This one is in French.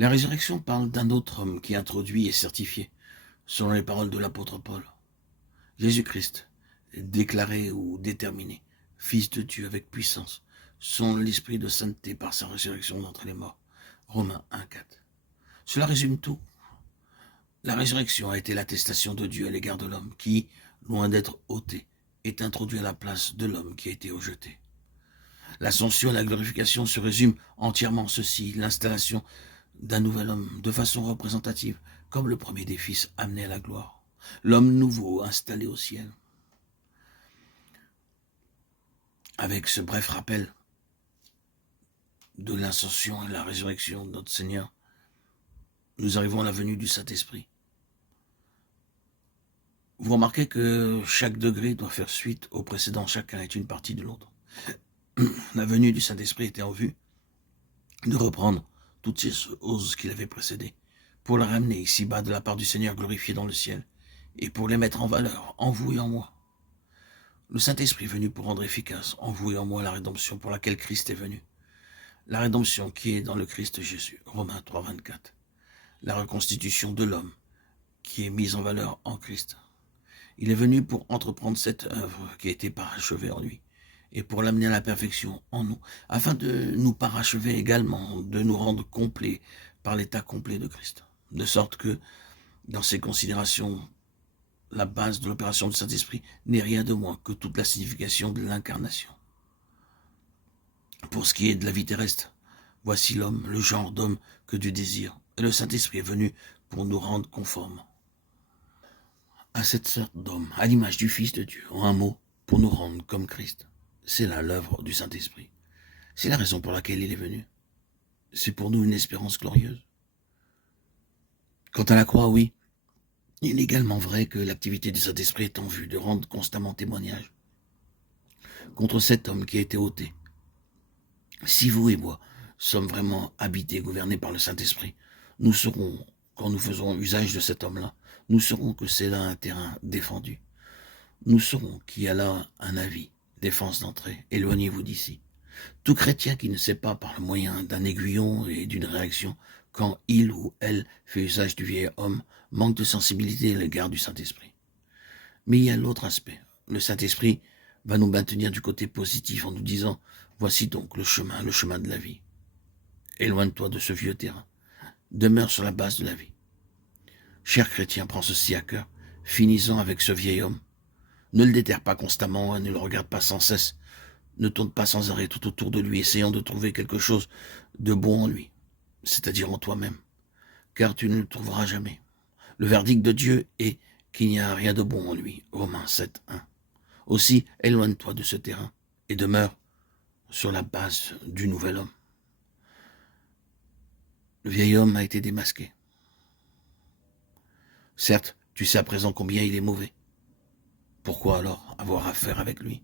La résurrection parle d'un autre homme qui est introduit et certifié, selon les paroles de l'apôtre Paul. Jésus-Christ, déclaré ou déterminé, Fils de Dieu avec puissance, selon l'esprit de sainteté par sa résurrection d'entre les morts. Romains 1,4. Cela résume tout. La résurrection a été l'attestation de Dieu à l'égard de l'homme qui, loin d'être ôté, est introduit à la place de l'homme qui a été rejeté. L'ascension et la glorification se résument entièrement en ceci, l'installation d'un nouvel homme de façon représentative, comme le premier des fils amené à la gloire. L'homme nouveau installé au ciel. Avec ce bref rappel de l'ascension et la résurrection de notre Seigneur, nous arrivons à la venue du Saint-Esprit. Vous remarquez que chaque degré doit faire suite au précédent, chacun est une partie de l'autre. La venue du Saint-Esprit était en vue de reprendre toutes ces choses qu'il avait précédées, pour les ramener ici-bas de la part du Seigneur glorifié dans le ciel, et pour les mettre en valeur, en vous et en moi. Le Saint-Esprit est venu pour rendre efficace en vous et en moi la rédemption pour laquelle Christ est venu. La rédemption qui est dans le Christ Jésus, Romains 3, 24. La reconstitution de l'homme qui est mise en valeur en Christ. Il est venu pour entreprendre cette œuvre qui a été parachevée en lui et pour l'amener à la perfection en nous, afin de nous parachever également, de nous rendre complets par l'état complet de Christ. De sorte que, dans ces considérations, la base de l'opération du Saint-Esprit n'est rien de moins que toute la signification de l'incarnation. Pour ce qui est de la vie terrestre, voici l'homme, le genre d'homme que Dieu désire, et le Saint-Esprit est venu pour nous rendre conformes à cette sorte d'homme, à l'image du Fils de Dieu, en un mot, pour nous rendre comme Christ. C'est là l'œuvre du Saint-Esprit. C'est la raison pour laquelle il est venu. C'est pour nous une espérance glorieuse. Quant à la croix, oui, il est également vrai que l'activité du Saint-Esprit est en vue de rendre constamment témoignage contre cet homme qui a été ôté. Si vous et moi sommes vraiment habités, gouvernés par le Saint-Esprit, nous saurons, quand nous faisons usage de cet homme-là, nous saurons que c'est là un terrain défendu. Nous saurons qu'il y a là un avis, défense d'entrée, éloignez-vous d'ici. Tout chrétien qui ne sait pas par le moyen d'un aiguillon et d'une réaction, quand il ou elle fait usage du vieil homme, manque de sensibilité à l'égard du Saint-Esprit. Mais il y a l'autre aspect. Le Saint-Esprit va nous maintenir du côté positif en nous disant « Voici donc le chemin de la vie. Éloigne-toi de ce vieux terrain. Demeure sur la base de la vie. » Cher chrétien, prends ceci à cœur. Finissons avec ce vieil homme. Ne le déterre pas constamment, ne le regarde pas sans cesse. Ne tourne pas sans arrêt tout autour de lui, essayant de trouver quelque chose de bon en lui, c'est-à-dire en toi-même, car tu ne le trouveras jamais. Le verdict de Dieu est qu'il n'y a rien de bon en lui, Romains 7, 1. Aussi, éloigne-toi de ce terrain et demeure sur la base du nouvel homme. Le vieil homme a été démasqué. Certes, tu sais à présent combien il est mauvais. Pourquoi alors avoir affaire avec lui ?